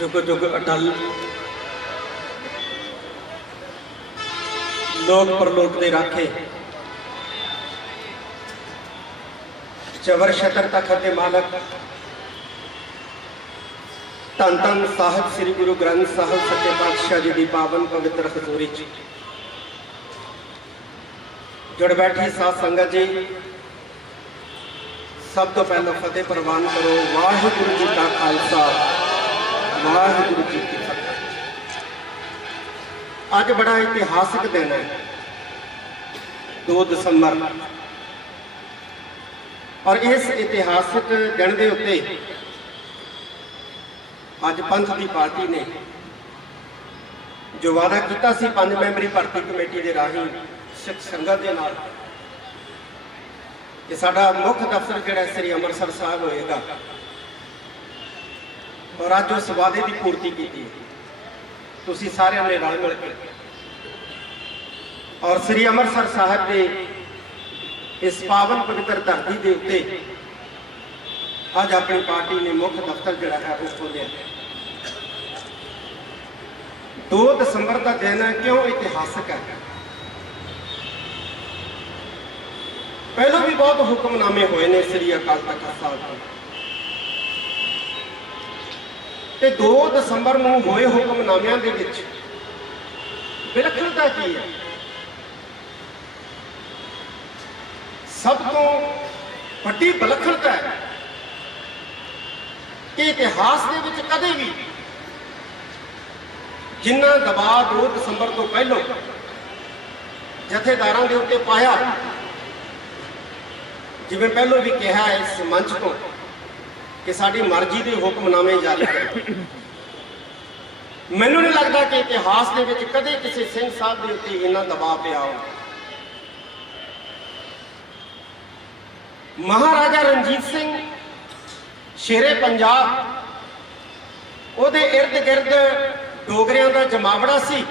ਜੁਗ ਜੁਗ ਅਟਲ ਲੋਕ ਪਰਲੋਕ ਦੇ ਰਾਖੇ। ਚਵਰ ਸ਼ਤਰ ਤਖਤ ਦੇ ਮਾਲਕ। ਧੰਨ ਧੰਨ ਸਾਹਿਬ, ਸ੍ਰੀ ਗੁਰੂ ਗ੍ਰੰਥ ਸਾਹਿਬ, ਸੱਚੇ ਪਾਤਸ਼ਾਹ ਜੀ ਦੀ ਪਾਵਨ ਪਵਿੱਤਰ ਹਜ਼ੂਰੀ ਚ। ਜੁੜ ਬੈਠੀ ਸਾਧ ਸੰਗਤ ਜੀ, ਸਭ ਤੋਂ ਪਹਿਲਾਂ ਫਤਿਹ ਪ੍ਰਵਾਨ ਕਰੋ। ਵਾਹਿਗੁਰੂ ਜੀ ਕਾ ਖਾਲਸਾ। ਵਾਹਿਗੁਰੂ ਜੀ ਕੀ ਫਤਿਹ। ਅੱਜ ਬੜਾ ਇਤਿਹਾਸਕ ਦਿਨ ਹੈ। 2 ਦਸੰਬਰ। ਔਰ ਇਸ ਇਤਿਹਾਸਕ ਦਿਨ ਦੇ ਉੱਤੇ ਅੱਜ ਪੰਥ ਦੀ ਪਾਰਟੀ ਨੇ ਜੋ ਵਾਅਦਾ ਕੀਤਾ ਸੀ ਪੰਜ ਮੈਂਬਰੀ ਭਰਤੀ ਕਮੇਟੀ ਦੇ ਰਾਹੀਂ ਸਿੱਖ ਸੰਗਤ ਦੇ ਨਾਲ, ਕਿ ਸਾਡਾ ਮੁੱਖ ਦਫ਼ਤਰ ਜਿਹੜਾ ਸ੍ਰੀ ਅੰਮ੍ਰਿਤਸਰ ਸਾਹਿਬ ਹੋਏਗਾ। ਔਰ ਅੱਜ ਉਸ ਵਾਅਦੇ ਦੀ ਪੂਰਤੀ ਕੀਤੀ ਤੁਸੀਂ ਸਾਰਿਆਂ ਨੇ ਰਲ ਮਿਲ ਕੇ। ਔਰ ਸ੍ਰੀ ਅੰਮ੍ਰਿਤਸਰ ਸਾਹਿਬ ਦੇ ਇਸ ਪਾਵਨ ਪਵਿੱਤਰ ਧਰਤੀ ਦੇ ਉੱਤੇ ਅੱਜ ਆਪਣੀ ਪਾਰਟੀ ਨੇ ਮੁੱਖ ਦਫ਼ਤਰ ਜਿਹੜਾ ਹੈ ਉਹ ਖੋਲ੍ਹਿਆ 2 ਦਸੰਬਰ ਦਾ ਦਿਨ ਕਿਉਂ ਇਤਿਹਾਸਕ ਹੈ? ਪਹਿਲਾਂ ਵੀ ਬਹੁਤ ਹੁਕਮਨਾਮੇ ਹੋਏ ਨੇ ਸ੍ਰੀ ਅਕਾਲ ਤਖਤ ਸਾਹਿਬ ਤੋਂ। ਤੇ 2 ਦਸੰਬਰ ਨੂੰ ਹੋਏ ਹੁਕਮਨਾਮਿਆਂ ਦੇ ਵਿੱਚ ਵਿਲੱਖਣਤਾ ਕੀ ਹੈ? ਸਭ ਤੋਂ ਵੱਡੀ ਵਿਲੱਖਣਤਾ ਹੈ ਕਿ ਇਤਿਹਾਸ ਦੇ ਵਿੱਚ ਕਦੇ ਵੀ ਜਿੰਨਾ ਦਬਾਅ 2 ਦਸੰਬਰ ਤੋਂ ਪਹਿਲਾਂ ਜਥੇਦਾਰਾਂ ਦੇ ਉੱਤੇ ਪਾਇਆ, ਜਿਵੇਂ ਪਹਿਲਾਂ ਵੀ ਕਿਹਾ ਇਸ ਮੰਚ ਤੋਂ ਕਿ ਸਾਡੀ ਮਰਜ਼ੀ ਦੇ ਹੁਕਮਨਾਮੇ ਜਾਰੀ ਕਰੋ। ਮੈਨੂੰ ਨਹੀਂ ਲੱਗਦਾ ਕਿ ਇਤਿਹਾਸ ਦੇ ਵਿੱਚ ਕਦੇ ਕਿਸੇ ਸਿੰਘ ਸਾਹਿਬ ਦੇ ਉੱਤੇ ਇੰਨਾ ਦਬਾਅ ਪਿਆ ਹੋਵੇ। ਮਹਾਰਾਜਾ ਰਣਜੀਤ ਸਿੰਘ, ਸ਼ੇਰੇ ਪੰਜਾਬ, ਉਹਦੇ ird ਗਿਰਦ ਡੋਗਰਿਆਂ ਦਾ ਜਮਾਵੜਾ ਸੀ।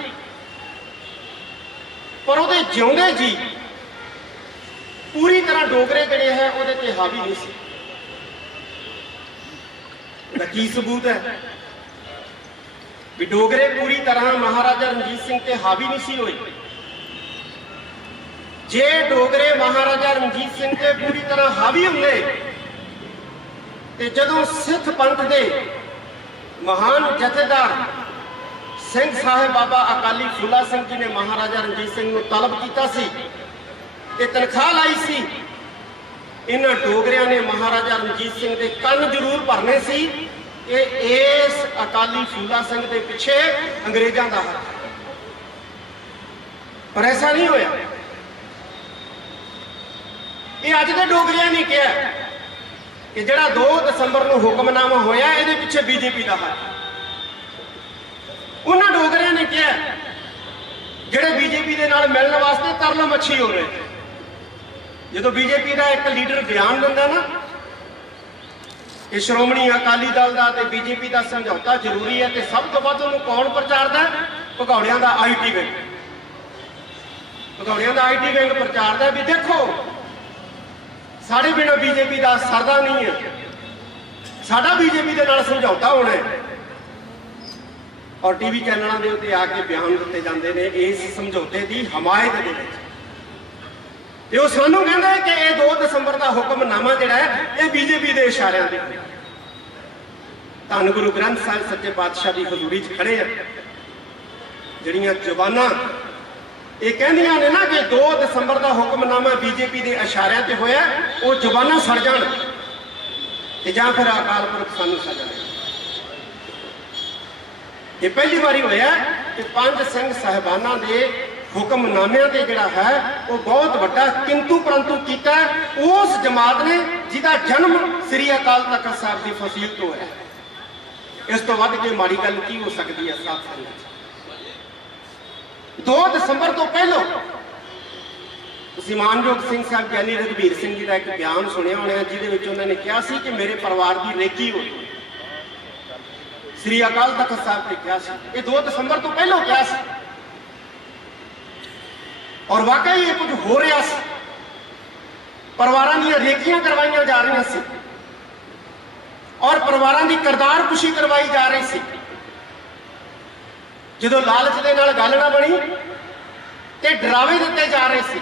ਪਰ ਉਹਦੇ ਜਿਉਂਦੇ ਜੀ ਪੂਰੀ ਤਰ੍ਹਾਂ ਡੋਗਰੇ ਜਿਹੜੇ ਹੈ, ਉਹਦੇ ਤੇ ਹਾਵੀ ਨਹੀਂ ਸੀ। ਦਾ ਕੀ ਸਬੂਤ ਹੈ? ਵੀ ਡੋਗਰੇ ਪੂਰੀ ਤਰ੍ਹਾਂ ਮਹਾਰਾਜਾ ਰਣਜੀਤ ਸਿੰਘ ਤੇ ਹਾਵੀ ਨਹੀਂ ਸੀ ਹੋਏ। ਜੇ ਡੋਗਰੇ ਮਹਾਰਾਜਾ ਰਣਜੀਤ ਸਿੰਘ ਤੇ ਪੂਰੀ ਤਰ੍ਹਾਂ ਹਾਵੀ ਹੁੰਦੇ, ਤੇ ਜਦੋਂ ਸਿੱਖ ਪੰਥ ਦੇ ਮਹਾਨ ਜਥੇਦਾਰ ਸਿੰਘ ਸਾਹਿਬ ਬਾਬਾ ਅਕਾਲੀ ਫੂਲਾ ਸਿੰਘ ਜੀ ਨੇ ਮਹਾਰਾਜਾ ਰਣਜੀਤ ਸਿੰਘ ਨੂੰ ਤਲਬ ਕੀਤਾ ਸੀ ਤੇ ਤਨਖਾਹ ਲਾਈ ਸੀ ਇਹਨਾਂ ਡੋਗਰਿਆਂ ਨੇ ਮਹਾਰਾਜਾ ਰਣਜੀਤ ਸਿੰਘ ਦੇ ਕੰਨ ਜ਼ਰੂਰ ਭਰਨੇ ਸੀ ਇਹ ਇਸ ਅਕਾਲੀ ਫੂਲਾ ਸਿੰਘ ਦੇ ਪਿੱਛੇ ਅੰਗਰੇਜ਼ਾਂ ਦਾ ਹੱਥ ਹੈ। ਪਰ ਐਸਾ ਨਹੀਂ ਹੋਇਆ ਇਹ ਅੱਜ ਦੇ ਡੋਗਰਿਆਂ ਨੇ ਕਿਹਾ ਕਿ ਜਿਹੜਾ 2 ਦਸੰਬਰ ਨੂੰ ਹੁਕਮਨਾਮਾ ਹੋਇਆ, ਇਹਦੇ ਪਿੱਛੇ ਬੀਜੇਪੀ ਦਾ ਹੱਥ ਹੈ। ਉਹਨਾਂ ਡੋਗਰਿਆਂ ਨੇ ਕਿਹਾ ਜਿਹੜੇ ਬੀਜੇਪੀ ਦੇ ਨਾਲ ਮਿਲਣ ਵਾਸਤੇ ਤਰਲ ਮੱਛੀ ਹੋ ਰਹੇ ਜਦੋਂ ਬੀਜੇਪੀ ਦਾ ਇੱਕ ਲੀਡਰ ਬਿਆਨ ਦਿੰਦਾ ਨਾ ਕਿ ਸ਼੍ਰੋਮਣੀ ਅਕਾਲੀ ਦਲ ਦਾ ਤੇ ਬੀਜੇਪੀ ਦਾ ਸਮਝੌਤਾ ਜ਼ਰੂਰੀ ਹੈ ਤੇ ਸਭ ਤੋਂ ਵੱਧ ਉਹਨੂੰ ਕੌਣ ਪ੍ਰਚਾਰਦਾ? ਭਗੌੜਿਆਂ ਦਾ ਆਈਟੀ ਵਿੰਗ ਭਗੌੜਿਆਂ ਦਾ ਆਈਟੀ ਵਿੰਗ ਪ੍ਰਚਾਰਦਾ ਵੀ ਦੇਖੋ, ਸਾਡੇ ਬਿਨਾਂ ਬੀਜੇਪੀ ਦਾ ਸਰਦਾ ਨਹੀਂ ਹੈ। ਸਾਡਾ ਬੀਜੇਪੀ ਦੇ ਨਾਲ ਸਮਝੌਤਾ ਹੋਣਾ ਹੈ। ਔਰ ਟੀਵੀ ਚੈਨਲਾਂ ਦੇ ਉੱਤੇ ਆ ਕੇ ਬਿਆਨ ਦਿੱਤੇ ਜਾਂਦੇ ਨੇ, ਇਸ ਸਮਝੌਤੇ ਦੀ ਹਮਾਇਤ ਦੇ ਵਿੱਚ। ਤੇ ਉਹ ਸਾਨੂੰ ਕਹਿੰਦਾ ਕਿ ਇਹ 2 ਦਸੰਬਰ ਦਾ ਹੁਕਮਨਾਮਾ ਜਿਹੜਾ ਹੈ, ਇਹ ਬੀਜੇਪੀ ਦੇ ਇਸ਼ਾਰਿਆਂ ਦੇ। ਧੰਨ ਗੁਰੂ ਗ੍ਰੰਥ ਸਾਹਿਬ ਸੱਚੇ ਪਾਤਸ਼ਾਹ ਦੀ ਹਜ਼ੂਰੀ 'ਚ ਖੜੇ ਆ। ਜਿਹੜੀਆਂ ਜਬਾਨਾਂ ਇਹ ਕਹਿੰਦੀਆਂ ਨੇ ਨਾ ਕਿ 2 ਦਸੰਬਰ ਦਾ ਹੁਕਮਨਾਮਾ ਬੀਜੇਪੀ ਦੇ ਇਸ਼ਾਰਿਆਂ ਤੇ ਹੋਇਆ, ਉਹ ਜ਼ਬਾਨਾਂ ਸੜ ਜਾਣ ਤੇ ਜਾਂ ਫਿਰ ਅਕਾਲ ਪੁਰਖ ਸਾਨੂੰ ਸਜ਼ਾ ਇਹ ਪਹਿਲੀ ਵਾਰੀ ਹੋਇਆ ਕਿ ਪੰਜ ਸਿੰਘ ਸਹਿਬਾਨਾਂ ਦੇ ਹੁਕਮਨਾਮਿਆਂ ਤੇ ਜਿਹੜਾ ਹੈ, ਉਹ ਬਹੁਤ ਵੱਡਾ ਕਿੰਤੂ ਪਰੰਤੂ ਕੀਤਾ ਉਸ ਜਮਾਤ ਨੇ ਜਿਹਦਾ ਜਨਮ ਸ੍ਰੀ ਅਕਾਲ ਤਖਤ ਸਾਹਿਬ ਦੀ ਫਸੀਲ ਤੋਂ ਹੈ। ਇਸ ਤੋਂ ਵੱਧ ਕੇ ਮਾੜੀ ਗੱਲ ਕੀ ਹੋ ਸਕਦੀ ਹੈ ਸਾਥ ਸੰਗਤ 2 ਦਸੰਬਰ ਤੋਂ ਪਹਿਲਾਂ, ਤੁਸੀਂ ਮਾਨਯੋਗ ਸਿੰਘ ਸਾਹਿਬ ਗਿਆਨੀ ਰਘਬੀਰ ਸਿੰਘ ਜੀ ਦਾ ਇੱਕ ਬਿਆਨ ਸੁਣਿਆ ਹੋਣਾ ਜਿਹਦੇ ਵਿੱਚ ਉਹਨਾਂ ਨੇ ਕਿਹਾ ਸੀ ਕਿ ਮੇਰੇ ਪਰਿਵਾਰ ਦੀ ਰੇਕੀ ਹੋਈ ਸ੍ਰੀ ਅਕਾਲ ਤਖਤ ਸਾਹਿਬ ਤੇ ਕਿਹਾ ਸੀ। ਇਹ 2 ਦਸੰਬਰ ਤੋਂ ਪਹਿਲਾਂ ਕਿਹਾ ਸੀ। ਔਰ ਵਾਕਈ ਇਹ ਕੁਝ ਹੋ ਰਿਹਾ ਸੀ। ਪਰਿਵਾਰਾਂ ਦੀਆਂ ਰੇਖੀਆਂ ਕਰਵਾਈਆਂ ਜਾ ਰਹੀਆਂ ਸੀ। ਔਰ ਪਰਿਵਾਰਾਂ ਦੀ ਕਰਤਾਰ ਖੁਸ਼ੀ ਕਰਵਾਈ ਜਾ ਰਹੀ ਸੀ। ਜਦੋਂ ਲਾਲਚ ਦੇ ਨਾਲ ਗੱਲ ਨਾ ਬਣੀ ਤੇ ਡਰਾਵੇ ਦਿੱਤੇ ਜਾ ਰਹੇ ਸੀ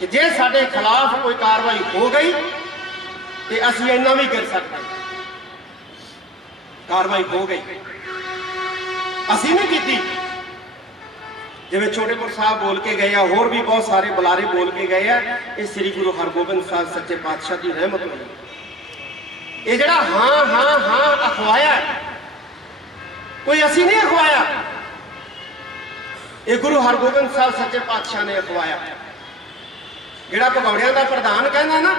ਕਿ ਜੇ ਸਾਡੇ ਖਿਲਾਫ ਕੋਈ ਕਾਰਵਾਈ ਹੋ ਗਈ ਤੇ ਅਸੀਂ ਇੰਨਾ ਵੀ ਕਰ ਸਕਦੇ ਕਾਰਵਾਈ ਹੋ ਗਈ। ਅਸੀਂ ਨਹੀਂ ਕੀਤੀ। ਜਿਵੇਂ ਛੋਟੇਪੁਰ ਸਾਹਿਬ ਬੋਲ ਕੇ ਗਏ ਆ, ਹੋਰ ਵੀ ਬਹੁਤ ਸਾਰੇ ਬੁਲਾਰੇ ਬੋਲ ਕੇ ਗਏ ਆ, ਇਹ ਸ੍ਰੀ ਗੁਰੂ ਹਰਗੋਬਿੰਦ ਸਾਹਿਬ ਸੱਚੇ ਪਾਤਸ਼ਾਹ ਦੀ ਰਹਿਮਤ ਹੋਈ। ਇਹ ਜਿਹੜਾ ਹਾਂ ਹਾਂ ਹਾਂ ਅਖਵਾਇਆ ਕੋਈ ਅਸੀਂ ਨਹੀਂ ਅਖਵਾਇਆ? ਇਹ ਗੁਰੂ ਹਰਗੋਬਿੰਦ ਸਾਹਿਬ ਸੱਚੇ ਪਾਤਸ਼ਾਹ ਨੇ ਅਖਵਾਇਆ। ਜਿਹੜਾ ਭਗੌੜਿਆਂ ਦਾ ਪ੍ਰਧਾਨ ਕਹਿੰਦਾ ਨਾ,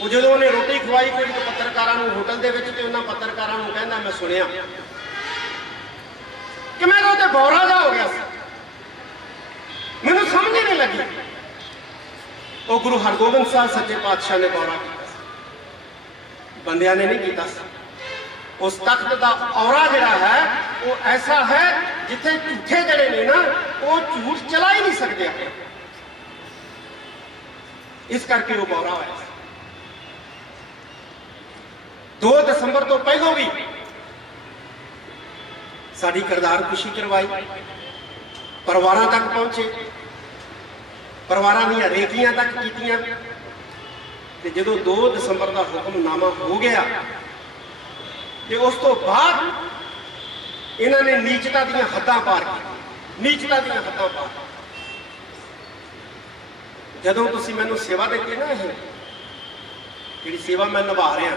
ਉਹ ਜਦੋਂ ਉਹਨੇ ਰੋਟੀ ਖਵਾਈ ਕੋਈ ਪੱਤਰਕਾਰਾਂ ਨੂੰ ਹੋਟਲ ਦੇ ਵਿੱਚ ਤੇ ਉਹਨਾਂ ਪੱਤਰਕਾਰਾਂ ਨੂੰ ਕਹਿੰਦਾ, ਮੈਂ ਸੁਣਿਆ। ਕਿ ਮੈਂ ਉਹਦੇ ਬੌਰਾ ਜਾ ਹੋ ਗਿਆ ਸੀ। ਮੈਨੂੰ ਸਮਝ ਹੀ ਨਹੀਂ ਲੱਗੀ। ਉਹ ਗੁਰੂ ਹਰਗੋਬਿੰਦ ਸਾਹਿਬ ਸੱਚੇ ਪਾਤਸ਼ਾਹ ਨੇ ਬੌਰਾ ਕੀਤਾ ਸੀ। ਬੰਦਿਆਂ ਨੇ ਨਹੀਂ ਕੀਤਾ ਉਸ ਤਖਤ ਦਾ ਔਰਾ ਜਿਹੜਾ ਹੈ, ਉਹ ਐਸਾ ਹੈ ਜਿੱਥੇ ਝੂਠੇ ਜਿਹੜੇ ਨੇ ਨਾ, ਉਹ ਝੂਠ ਚਲਾ ਹੀ ਨਹੀਂ ਸਕਦੇ ਆਪਣੇ। ਇਸ ਕਰਕੇ ਉਹ ਬੌਰਾ ਹੋਇਆ ਸੀ। 2 ਦਸੰਬਰ ਤੋਂ ਪਹਿਲਾਂ ਵੀ ਸਾਡੀ ਕਰਦਾਰ ਖੁਸ਼ੀ ਕਰਵਾਈ। ਪਰਿਵਾਰਾਂ ਤੱਕ ਪਹੁੰਚੇ। ਪਰਿਵਾਰਾਂ ਦੀਆਂ ਰੇਖੀਆਂ ਤੱਕ ਕੀਤੀਆਂ। ਤੇ ਜਦੋਂ 2 ਦਸੰਬਰ ਦਾ ਹੁਕਮਨਾਮਾ ਹੋ ਗਿਆ, ਤੇ ਉਸ ਤੋਂ ਬਾਅਦ ਇਹਨਾਂ ਨੇ ਨੀਚਤਾ ਦੀਆਂ ਹੱਦਾਂ ਪਾਰ ਕੀਤੀਆਂ। ਨੀਚਤਾ ਦੀਆਂ ਹੱਦਾਂ ਪਾਰ ਜਦੋਂ ਤੁਸੀਂ ਮੈਨੂੰ ਸੇਵਾ ਦਿੱਤੀ ਨਾ ਇਹ ਜਿਹੜੀ ਸੇਵਾ ਮੈਂ ਨਿਭਾ ਰਿਹਾ,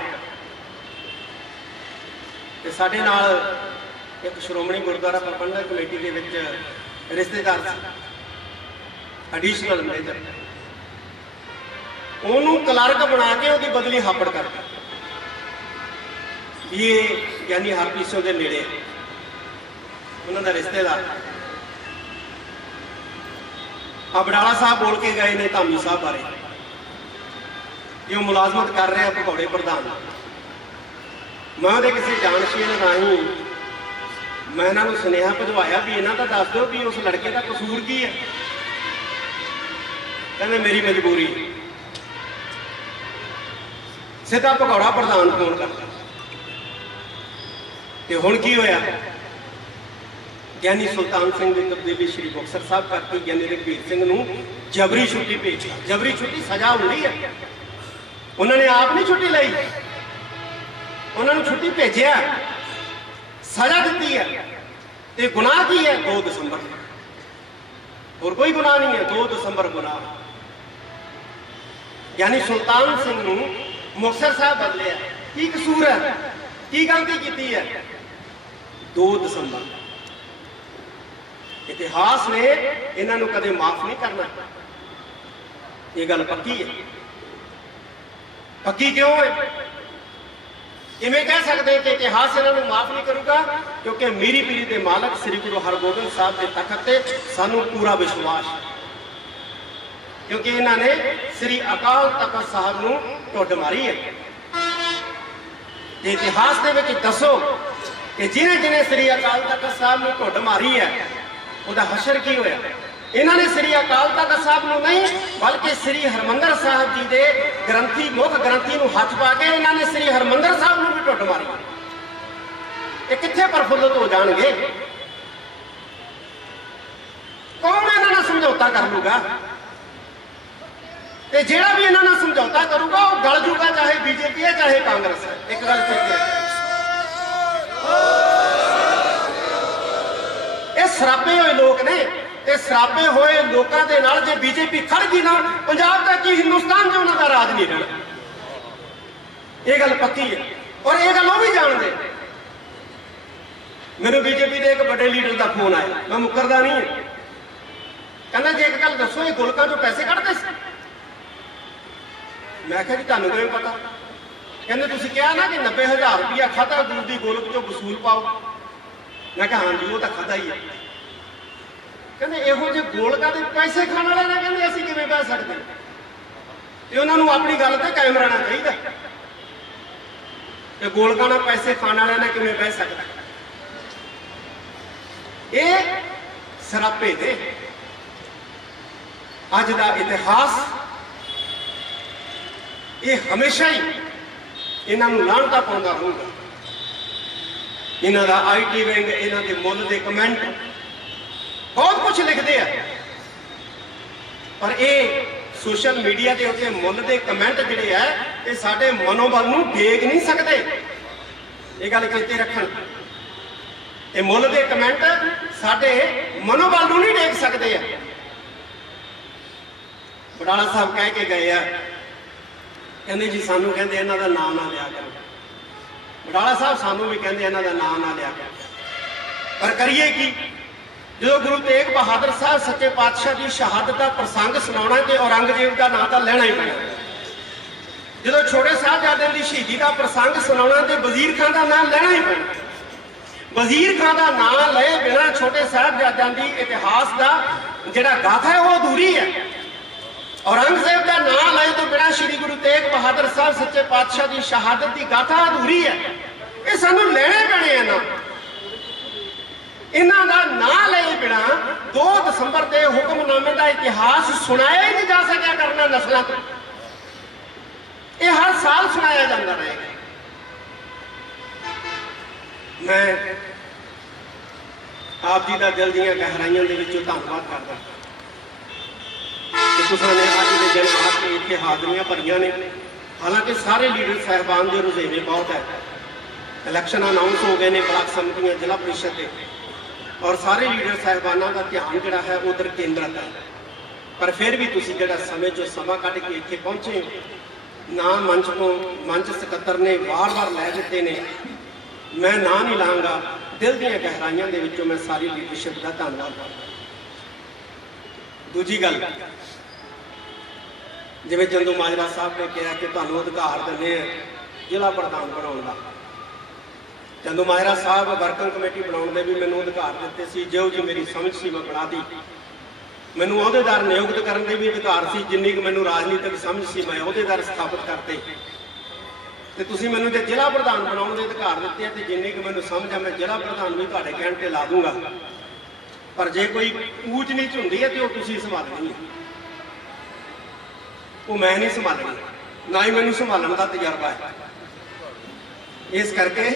ਤੇ ਸਾਡੇ ਨਾਲ ਇੱਕ ਸ਼੍ਰੋਮਣੀ ਗੁਰਦੁਆਰਾ ਪ੍ਰਬੰਧਕ ਕਮੇਟੀ ਦੇ ਵਿੱਚ ਰਿਸ਼ਤੇਦਾਰ ਸੀ। ਐਡੀਸ਼ਨਲ ਮੈਨੇਜਰ ਉਹਨੂੰ ਕਲਰਕ ਬਣਾ ਕੇ ਉਹਦੀ ਬਦਲੀ ਹਾਪੜ ਕਰ ਦਿੱਤੀ। ਇਹ ਯਾਨੀ ਹਰਪ੍ਰੀਤ ਦੇ ਨੇੜੇ ਉਹਨਾਂ ਦਾ ਰਿਸ਼ਤੇਦਾਰ। ਅਬੜਾਲਾ ਸਾਹਿਬ ਬੋਲ ਕੇ ਗਏ ਨੇ ਧਾਮੀ ਸਾਹਿਬ ਬਾਰੇ। ਕਿ ਉਹ ਮੁਲਾਜ਼ਮਤ ਕਰ ਰਿਹਾ ਭਗੌੜੇ ਪ੍ਰਧਾਨ। ਮੈਂ ਉਹਦੇ ਕਿਸੇ ਜਾਣਸ਼ੀਲ ਰਾਹੀਂ ਮੈਂ ਇਹਨਾਂ ਨੂੰ ਸੁਨੇਹਾ ਭਜਵਾਇਆ ਵੀ ਇਹਨਾਂ ਦਾ ਦੱਸ ਦਿਓ ਵੀ ਉਸ ਲੜਕੇ ਦਾ ਕਸੂਰ ਕੀ ਹੈ। ਕਹਿੰਦੇ, ਮੇਰੀ ਮਜਬੂਰੀ ਸਿੱਧਾ ਭਗੌੜਾ ਪ੍ਰਧਾਨ ਫੋਨ ਕਰਦਾ। ਤੇ ਹੁਣ ਕੀ ਹੋਇਆ? ਗਿਆਨੀ ਸੁਲਤਾਨ ਸਿੰਘ ਦੀ ਤਬਦੀਲੀ ਸ਼੍ਰੀ ਮੁਕਤਸਰ ਸਾਹਿਬ ਕਰਕੇ ਗਿਆਨੀ ਰਘਬੀਰ ਸਿੰਘ ਨੂੰ ਜਬਰੀ ਛੁੱਟੀ ਭੇਜੀ ਜਬਰੀ ਛੁੱਟੀ ਸਜ਼ਾ ਹੁੰਦੀ ਹੈ। ਉਹਨਾਂ ਨੇ ਆਪ ਨਹੀਂ ਛੁੱਟੀ ਲਈ। ਉਹਨਾਂ ਨੂੰ ਛੁੱਟੀ ਭੇਜਿਆ। ਸਜ਼ਾ ਦਿੱਤੀ ਹੈ। ਤੇ ਗੁਨਾਹ ਕੀ ਹੈ? 2 ਦਸੰਬਰ। ਹੋਰ ਕੋਈ ਗੁਨਾਹ ਨਹੀਂ ਹੈ। 2 ਦਸੰਬਰ ਗੁਨਾਹ। ਯਾਨੀ ਸੁਲਤਾਨ ਸਿੰਘ ਨੂੰ ਮੁਕਤਸਰ ਸਾਹਿਬ ਬਦਲਿਆ ਕੀ ਕਸੂਰ ਹੈ? ਕੀ ਗਲਤੀ ਕੀਤੀ ਹੈ? 2 ਦਸੰਬਰ। ਇਤਿਹਾਸ ਨੇ ਇਹਨਾਂ ਨੂੰ ਕਦੇ ਮਾਫ ਨਹੀਂ ਕਰਨਾ। ਇਹ ਗੱਲ ਪੱਕੀ ਹੈ। ਪੱਕੀ ਕਿਉਂ ਹੈ? ਕਿਵੇਂ ਕਹਿ ਸਕਦੇ ਕਿ ਇਤਿਹਾਸ ਇਹਨਾਂ ਨੂੰ ਮਾਫ ਨਹੀਂ ਕਰੂਗਾ? ਕਿਉਂਕਿ ਮੀਰੀ ਪੀਰੀ ਦੇ ਮਾਲਕ ਸ੍ਰੀ ਗੁਰੂ ਹਰਗੋਬਿੰਦ ਸਾਹਿਬ ਦੇ ਤਖਤ ਤੇ ਸਾਨੂੰ ਪੂਰਾ ਵਿਸ਼ਵਾਸ ਹੈ। ਕਿਉਂਕਿ ਇਹਨਾਂ ਨੇ ਸ੍ਰੀ ਅਕਾਲ ਤਖਤ ਸਾਹਿਬ ਨੂੰ ਟੁੱਟ ਮਾਰੀ ਹੈ। ਤੇ ਇਤਿਹਾਸ ਦੇ ਵਿੱਚ ਦੱਸੋ ਕਿ ਜਿਹਨੇ ਜਿਹਨੇ ਸ੍ਰੀ ਅਕਾਲ ਤਖਤ ਸਾਹਿਬ ਨੂੰ ਟੁੱਟ ਮਾਰੀ ਹੈ, ਉਹਦਾ ਹਸ਼ਰ ਕੀ ਹੋਇਆ? ਇਹਨਾਂ ਨੇ ਸ੍ਰੀ ਅਕਾਲ ਤਖਤ ਸਾਹਿਬ ਨੂੰ ਨਹੀਂ ਬਲਕਿ ਸ੍ਰੀ ਹਰਮੰਦਰ ਸਾਹਿਬ ਜੀ ਦੇ ਗ੍ਰੰਥੀ ਮੁੱਖ ਗ੍ਰੰਥੀ ਨੂੰ ਹੱਥ ਪਾ ਕੇ ਇਹਨਾਂ ਨੇ ਸ੍ਰੀ ਹਰਮੰਦਰ ਸਾਹਿਬ ਨੂੰ ਵੀ ਟੁੱਟ ਮਾਰੀ ਇਹ ਕਿੱਥੇ ਪ੍ਰਫੁੱਲਤ ਹੋ ਜਾਣਗੇ ਕੌਣ ਇਹਨਾਂ ਨਾਲ ਸਮਝੌਤਾ ਕਰ ਲੂਗਾ ਤੇ ਜਿਹੜਾ ਵੀ ਇਹਨਾਂ ਨਾਲ ਸਮਝੌਤਾ ਕਰੂਗਾ ਉਹ ਗਲ ਜੂਗਾ ਚਾਹੇ ਬੀਜੇਪੀ ਹੈ ਚਾਹੇ ਕਾਂਗਰਸ ਹੈ ਇੱਕ ਗੱਲ ਠੀਕ ਹੈ ਇਹ ਸਰਾਪੇ ਹੋਏ ਲੋਕ ਨੇ ਤੇ ਸਰਾਪੇ ਹੋਏ ਲੋਕਾਂ ਦੇ ਨਾਲ ਜੇ ਬੀਜੇਪੀ ਖੜ ਗਈ ਨਾ, ਪੰਜਾਬ ਦਾ ਕੀ ਹਿੰਦੁਸਤਾਨ 'ਚ ਉਹਨਾਂ ਦਾ ਰਾਜ ਨਹੀਂ ਰਹਿਣਾ? ਇਹ ਗੱਲ ਪੱਕੀ ਹੈ। ਔਰ ਇਹ ਗੱਲ ਉਹ ਵੀ ਜਾਣਦੇ ਮੈਨੂੰ ਬੀਜੇਪੀ ਦੇ ਇੱਕ ਵੱਡੇ ਲੀਡਰ ਦਾ ਫੋਨ ਆਇਆ। ਮੈਂ ਮੁਕਰਦਾ ਨਹੀਂ ਹਾਂ। ਕਹਿੰਦਾ, ਜੇ ਇੱਕ ਗੱਲ ਦੱਸੋ, ਇਹ ਗੁਲਕਾਂ 'ਚੋਂ ਪੈਸੇ ਕੱਢਦੇ ਸੀ? ਮੈਂ ਕਿਹਾ, ਜੀ, ਤੁਹਾਨੂੰ ਕਿਵੇਂ ਪਤਾ? ਕਹਿੰਦੇ, ਤੁਸੀਂ ਕਿਹਾ ਨਾ ਕਿ 90000 ਰੁਪਇਆ ਖਾਤਾ ਦੂਰ ਦੀ ਗੋਲਕ 'ਚੋਂ ਵਸੂਲ ਪਾਓ। ਮੈਂ ਕਿਹਾ ਹਾਂਜੀ ਉਹ ਤਾਂ ਖਾਦਾ ਹੀ ਹੈ। ਕਹਿੰਦੇ ਇਹੋ ਜਿਹੇ ਗੋਲਕਾਂ ਦੇ ਪੈਸੇ ਖਾਣ ਵਾਲੇ ਨਾਲ ਕਹਿੰਦੇ, ਅਸੀਂ ਕਿਵੇਂ ਬਹਿ ਸਕਦੇ? ਤੇ ਉਹਨਾਂ ਨੂੰ ਆਪਣੀ ਗੱਲ ਤੇ ਕਾਇਮ ਰਹਿਣਾ ਚਾਹੀਦਾ। ਤੇ ਗੋਲਕਾਂ ਨਾਲ ਪੈਸੇ ਖਾਣ ਵਾਲਿਆਂ ਨਾਲ ਕਿਵੇਂ ਬਹਿ ਸਕਦਾ? ਇਹ ਸਰਾਪੇ ਦੇ ਅੱਜ ਦਾ ਇਤਿਹਾਸ ਇਹ ਹਮੇਸ਼ਾ ਹੀ ਇਹਨਾਂ ਨੂੰ ਲਾਹਣਤਾ ਪਾਉਂਦਾ ਰਹੂਗਾ। ਇਹਨਾਂ ਦਾ ਆਈਟੀ ਵਿੰਗ ਇਹਨਾਂ ਦੇ ਮੁੱਲ ਦੇ ਕਮੈਂਟ ਬਹੁਤ ਕੁਝ ਲਿਖਦੇ ਆ। ਪਰ ਇਹ ਸੋਸ਼ਲ ਮੀਡੀਆ ਦੇ ਉੱਤੇ ਮੁੱਲ ਦੇ ਕਮੈਂਟ ਜਿਹੜੇ ਆ, ਇਹ ਸਾਡੇ ਮਨੋਬਲ ਨੂੰ ਡੇਗ ਨਹੀਂ ਸਕਦੇ। ਇਹ ਗੱਲ ਕਿਤੇ ਰੱਖਣ। ਇਹ ਮੁੱਲ ਦੇ ਕਮੈਂਟ ਸਾਡੇ ਮਨੋਬਲ ਨੂੰ ਨਹੀਂ ਡੇਗ ਸਕਦੇ ਆ। ਬਡਾਲਾ ਸਾਹਿਬ ਕਹਿ ਕੇ ਗਏ ਆ, ਕਹਿੰਦੇ ਜੀ ਸਾਨੂੰ ਕਹਿੰਦੇ ਇਹਨਾਂ ਦਾ ਨਾਮ ਨਾ ਲਿਆ ਕਰੋ। ਬਡਾਲਾ ਸਾਹਿਬ ਸਾਨੂੰ ਵੀ ਕਹਿੰਦੇ ਇਹਨਾਂ ਦਾ ਨਾਮ ਨਾ ਲਿਆ ਕਰੋ। ਪਰ ਕਰੀਏ ਕੀ? ਜਦੋਂ ਗੁਰੂ ਤੇਗ ਬਹਾਦਰ ਸਾਹਿਬ ਸੱਚੇ ਪਾਤਸ਼ਾਹ ਦੀ ਸ਼ਹਾਦਤ ਦਾ ਪ੍ਰਸੰਗ ਸੁਣਾਉਣਾ ਤੇ ਔਰੰਗਜ਼ੇਬ ਦਾ ਨਾਂ ਤਾਂ ਲੈਣਾ ਹੀ ਪੈਣਾ। ਜਦੋਂ ਛੋਟੇ ਸਾਹਿਬਜ਼ਾਦਿਆਂ ਦੀ ਸ਼ਹੀਦੀ ਦਾ ਪ੍ਰਸੰਗ ਸੁਣਾਉਣਾ ਤੇ ਵਜ਼ੀਰ ਖਾਨ ਦਾ ਨਾਂ ਲੈਣਾ ਹੀ ਪੈਣਾ। ਵਜ਼ੀਰ ਖਾਨ ਦਾ ਨਾਂ ਲਏ ਬਿਨਾਂ ਛੋਟੇ ਸਾਹਿਬਜ਼ਾਦਿਆਂ ਦੀ ਇਤਿਹਾਸ ਦਾ ਜਿਹੜਾ ਗਾਥਾ ਹੈ, ਉਹ ਅਧੂਰੀ ਹੈ। ਔਰੰਗਜ਼ੇਬ ਦਾ ਨਾਂ ਲਏ ਤੋਂ ਬਿਨਾਂ ਸ੍ਰੀ ਗੁਰੂ ਤੇਗ ਬਹਾਦਰ ਸਾਹਿਬ ਸੱਚੇ ਪਾਤਸ਼ਾਹ ਦੀ ਸ਼ਹਾਦਤ ਦੀ ਗਾਥਾ ਅਧੂਰੀ ਹੈ। ਇਹ ਸਾਨੂੰ ਲੈਣੇ ਪੈਣੇ ਆ ਨਾ। ਇਹਨਾਂ ਦਾ ਨਾਂ ਲਏ ਬਿਨਾ 2 ਦਸੰਬਰ ਦੇ ਹੁਕਮਨਾਮੇ ਦਾ ਇਤਿਹਾਸ ਸੁਣਾਇਆ ਹੀ ਨਹੀਂ ਜਾ ਸਕਿਆ ਕਰਨਾ ਨਸਲਾਂ ਤੋਂ। ਇਹ ਹਰ ਸਾਲ ਸੁਣਾਇਆ ਜਾਂਦਾ ਰਹੇਗਾ। ਮੈਂ ਆਪ ਜੀ ਦਾ ਦਿਲ ਦੀਆਂ ਗਹਿਰਾਈਆਂ ਦੇ ਵਿੱਚੋਂ ਧੰਨਵਾਦ ਕਰਦਾ ਕਿ ਤੁਸੀਂ ਨੇ ਅੱਜ ਦੇ ਦਿਨ ਆ ਕੇ ਇੱਥੇ ਹਾਜ਼ਰੀਆਂ ਭਰੀਆਂ ਨੇ। ਹਾਲਾਂਕਿ ਸਾਰੇ ਲੀਡਰ ਸਹਿਬਾਨ ਦੇ ਰੁਝੇਵੇ ਬਹੁਤ ਹੈ। ਇਲੈਕਸ਼ਨ ਅਨਾਉਂਸ ਹੋ ਗਏ ਨੇ ਬਲਾਕ ਸਮਿਤੀਆਂ ਜ਼ਿਲ੍ਹਾ ਪ੍ਰੀਸ਼ਦ ਦੇ। ਔਰ ਸਾਰੇ ਲੀਡਰ ਸਾਹਿਬਾਨਾਂ ਦਾ ਧਿਆਨ ਜਿਹੜਾ ਹੈ ਉਧਰ ਕੇਂਦਰਿਤ ਹੈ। ਪਰ ਫਿਰ ਵੀ ਤੁਸੀਂ ਜਿਹੜਾ ਸਮੇਂ ਚੋਂ ਸਮਾਂ ਕੱਢ ਕੇ ਇੱਥੇ ਪਹੁੰਚੇ ਹੋ, ਨਾ ਮੰਚ ਤੋਂ ਮੰਚ ਸਕੱਤਰ ਨੇ ਵਾਰ-ਵਾਰ ਲੈ ਦਿੱਤੇ ਨੇ। ਮੈਂ ਨਾ ਨਹੀਂ ਲਾਂਗਾ, ਦਿਲ ਦੀਆਂ ਗਹਿਰਾਈਆਂ ਦੇ ਵਿੱਚੋਂ ਮੈਂ ਸਾਰੀ ਲੀਡਰਸ਼ਿਪ ਦਾ ਧੰਨਵਾਦ ਕਰਦਾ ਦੂਜੀ ਗੱਲ, ਜਿਵੇਂ ਜੰਦੂ ਮਾਜਰਾ ਸਾਹਿਬ ਨੇ ਕਿਹਾ ਕਿ ਤੁਹਾਨੂੰ ਅਧਿਕਾਰ ਦਿੰਦੇ ਆ ਜ਼ਿਲ੍ਹਾ ਪ੍ਰਧਾਨ ਬਣਾਉਣ ਦਾ। ਜਦੋਂ ਮਾਜਰਾ ਸਾਹਿਬ ਵਰਕਿੰਗ ਕਮੇਟੀ ਬਣਾਉਣ ਦੇ ਵੀ ਮੈਨੂੰ ਅਧਿਕਾਰ ਦਿੱਤੇ ਸੀ, ਜੋ ਜੀ ਮੇਰੀ ਸਮਝ ਸੀ ਮੈਂ ਬਣਾਤੀ ਮੈਨੂੰ ਅਹੁਦੇਦਾਰ ਨਿਯੁਕਤ ਕਰਨ ਦੇ ਵੀ ਅਧਿਕਾਰ ਸੀ, ਜਿੰਨੀ ਕੁ ਮੈਨੂੰ ਰਾਜਨੀਤਿਕ ਸਮਝ ਸੀ, ਮੈਂ ਅਹੁਦੇਦਾਰ ਸਥਾਪਿਤ ਕਰਤੇ। ਤੇ ਤੁਸੀਂ ਮੈਨੂੰ ਜੇ ਜ਼ਿਲ੍ਹਾ ਪ੍ਰਧਾਨ ਬਣਾਉਣ ਦੇ ਅਧਿਕਾਰ ਦਿੱਤੇ ਆ, ਤੇ ਜਿੰਨੀ ਕੁ ਮੈਨੂੰ ਸਮਝ ਆ, ਮੈਂ ਜ਼ਿਲ੍ਹਾ ਪ੍ਰਧਾਨ ਵੀ ਤੁਹਾਡੇ ਕਹਿਣ ਤੇ ਲਾ ਦੂੰਗਾ। ਪਰ ਜੇ ਕੋਈ ਊਚ ਨੀਚ ਹੁੰਦੀ ਹੈ ਤੇ ਉਹ ਤੁਸੀਂ ਸੰਭਾਲਣੀ ਹੈ ਉਹ ਮੈਂ ਨਹੀਂ ਸੰਭਾਲਣੀ, ਨਾ ਹੀ ਮੈਨੂੰ ਸੰਭਾਲਣ ਦਾ ਤਜਰਬਾ ਹੈ। ਇਸ ਕਰਕੇ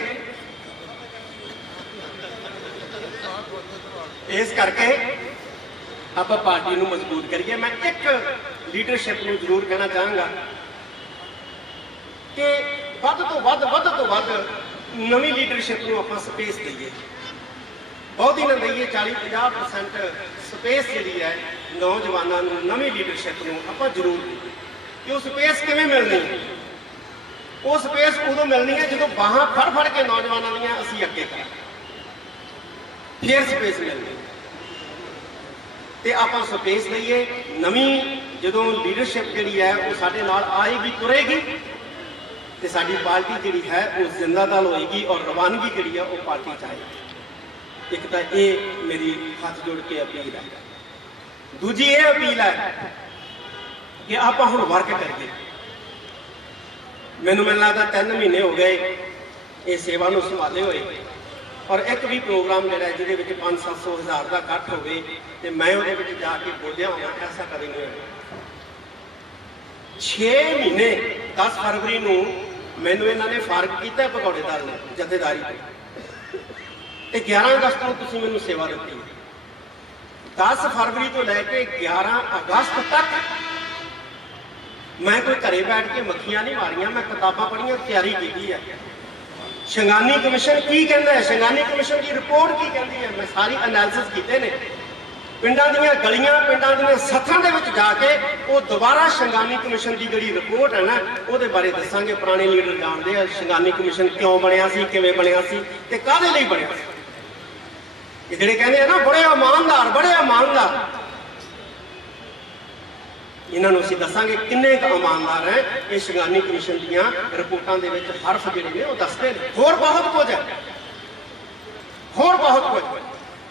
ਇਸ ਕਰਕੇ ਆਪਾਂ ਪਾਰਟੀ ਨੂੰ ਮਜ਼ਬੂਤ ਕਰੀਏ। ਮੈਂ ਇੱਕ ਲੀਡਰਸ਼ਿਪ ਨੂੰ ਜ਼ਰੂਰ ਕਹਿਣਾ ਚਾਹਾਂਗਾ ਕਿ ਵੱਧ ਤੋਂ ਵੱਧ ਵੱਧ ਤੋਂ ਵੱਧ ਨਵੀਂ ਲੀਡਰਸ਼ਿਪ ਨੂੰ ਆਪਾਂ ਸਪੇਸ ਦਈਏ। ਬਹੁਤੀ ਨਾ ਦਈਏ 40 50% ਸਪੇਸ ਜਿਹੜੀ ਹੈ ਨੌਜਵਾਨਾਂ ਨੂੰ, ਨਵੀਂ ਲੀਡਰਸ਼ਿਪ ਨੂੰ ਆਪਾਂ ਜ਼ਰੂਰ ਦਈਏ। ਕਿ ਉਹ ਸਪੇਸ ਕਿਵੇਂ ਮਿਲਣੀ? ਹੈ ਉਹ ਸਪੇਸ ਉਦੋਂ ਮਿਲਣੀ ਹੈ ਜਦੋਂ ਬਾਹਾਂ ਫੜ ਫੜ ਕੇ ਨੌਜਵਾਨਾਂ ਦੀਆਂ ਅਸੀਂ ਅੱਗੇ ਕਰਾਂਗੇ। ਫਿਰ ਸਪੇਸ ਮਿਲਣੀ ਤੇ ਆਪਾਂ ਸਪੇਸ ਲਈਏ। ਨਵੀਂ ਜਦੋਂ ਲੀਡਰਸ਼ਿਪ ਜਿਹੜੀ ਹੈ, ਉਹ ਸਾਡੇ ਨਾਲ ਆਏਗੀ, ਤੁਰੇਗੀ। ਤੇ ਸਾਡੀ ਪਾਰਟੀ ਜਿਹੜੀ ਹੈ, ਉਹ ਜ਼ਿੰਦਾਦਾਰ ਹੋਏਗੀ ਔਰ ਰਵਾਨਗੀ ਜਿਹੜੀ ਹੈ, ਉਹ ਪਾਰਟੀ ਚ ਆਏਗੀ। ਇੱਕ ਤਾਂ ਇਹ ਮੇਰੀ ਹੱਥ ਜੋੜ ਕੇ ਅਪੀਲ ਹੈ। ਦੂਜੀ ਇਹ ਅਪੀਲ ਹੈ ਕਿ ਆਪਾਂ ਹੁਣ ਵਰਕ ਕਰੀਏ। ਮੈਨੂੰ ਮੈਨੂੰ ਲੱਗਦਾ 3 ਮਹੀਨੇ ਹੋ ਗਏ, ਇਹ ਸੇਵਾ ਨੂੰ ਸੰਭਾਲੇ ਹੋਏ। ਔਰ ਇੱਕ ਵੀ ਪ੍ਰੋਗਰਾਮ ਜਿਹੜਾ ਜਿਹਦੇ ਵਿੱਚ 5-700 ਹਜ਼ਾਰ ਦਾ ਇਕੱਠ ਹੋਵੇ ਤੇ ਮੈਂ ਉਹਦੇ ਵਿੱਚ ਜਾ ਕੇ ਬੋਲਿਆ ਹੋਵਾਂ ਐਸਾ ਕਦੇ ਨਹੀਂ ਹੋਇਆ 6 ਮਹੀਨੇ 10 ਫਰਵਰੀ ਨੂੰ ਮੈਨੂੰ ਇਹਨਾਂ ਨੇ ਫਾਰਗ ਕੀਤਾ ਪਕੌੜੇ ਨੇ, ਜਥੇਦਾਰੀ ਤੋਂ। ਤੇ 11 ਅਗਸਤ ਨੂੰ ਤੁਸੀਂ ਮੈਨੂੰ ਸੇਵਾ ਦਿੱਤੀ। 10 ਫਰਵਰੀ ਤੋਂ ਲੈ ਕੇ 11 ਅਗਸਤ ਤੱਕ ਮੈਂ ਕੋਈ ਘਰੇ ਬੈਠ ਕੇ ਮੱਖੀਆਂ ਨਹੀਂ ਮਾਰੀਆਂ, ਮੈਂ ਕਿਤਾਬਾਂ ਪੜ੍ਹੀਆਂ, ਤਿਆਰੀ ਕੀਤੀ ਹੈ। ਸ਼ੰਗਾਨੀ ਕਮਿਸ਼ਨ ਕੀ ਕਹਿੰਦਾ ਹੈ? ਸ਼ੰਗਾਨੀ ਕਮਿਸ਼ਨ ਦੀ ਰਿਪੋਰਟ ਕੀ ਕਹਿੰਦੀ ਹੈ? ਮੈਂ ਸਾਰੀ ਐਨਾਲਿਸਿਸ ਕੀਤੇ ਨੇ। ਪਿੰਡਾਂ ਦੀਆਂ ਗਲੀਆਂ, ਪਿੰਡਾਂ ਦੀਆਂ ਸੱਥਾਂ ਦੇ ਵਿੱਚ ਜਾ ਕੇ ਉਹ ਦੁਬਾਰਾ ਸ਼ੰਗਾਨੀ ਕਮਿਸ਼ਨ ਦੀ ਜਿਹੜੀ ਰਿਪੋਰਟ ਹੈ ਨਾ, ਉਹਦੇ ਬਾਰੇ ਦੱਸਾਂਗੇ। ਪੁਰਾਣੇ ਲੀਡਰ ਜਾਣਦੇ ਆ ਸ਼ੰਗਾਨੀ ਕਮਿਸ਼ਨ ਕਿਉਂ ਬਣਿਆ ਸੀ, ਕਿਵੇਂ ਬਣਿਆ ਸੀ ਤੇ ਕਾਹਦੇ ਲਈ ਬਣਿਆ ਸੀ। ਇਹ ਜਿਹੜੇ ਕਹਿੰਦੇ ਆ ਨਾ, ਬੜੇ ਇਮਾਨਦਾਰ ਬੜੇ ਇਮਾਨਦਾਰ। ਇਹਨਾਂ ਨੂੰ ਅਸੀਂ ਦੱਸਾਂਗੇ ਕਿੰਨੇ ਕੁ ਇਮਾਨਦਾਰ ਹੈ ਇਹ ਸ਼ਗਾਨੀ ਕਮਿਸ਼ਨ ਦੀਆਂ ਰਿਪੋਰਟਾਂ ਦੇ ਵਿੱਚ ਹਰਫ ਜਿਹੜੇ ਨੇ ਉਹ ਦੱਸਦੇ ਨੇ। ਹੋਰ ਬਹੁਤ ਕੁਝ ਹੈ। ਹੋਰ ਬਹੁਤ ਕੁਝ।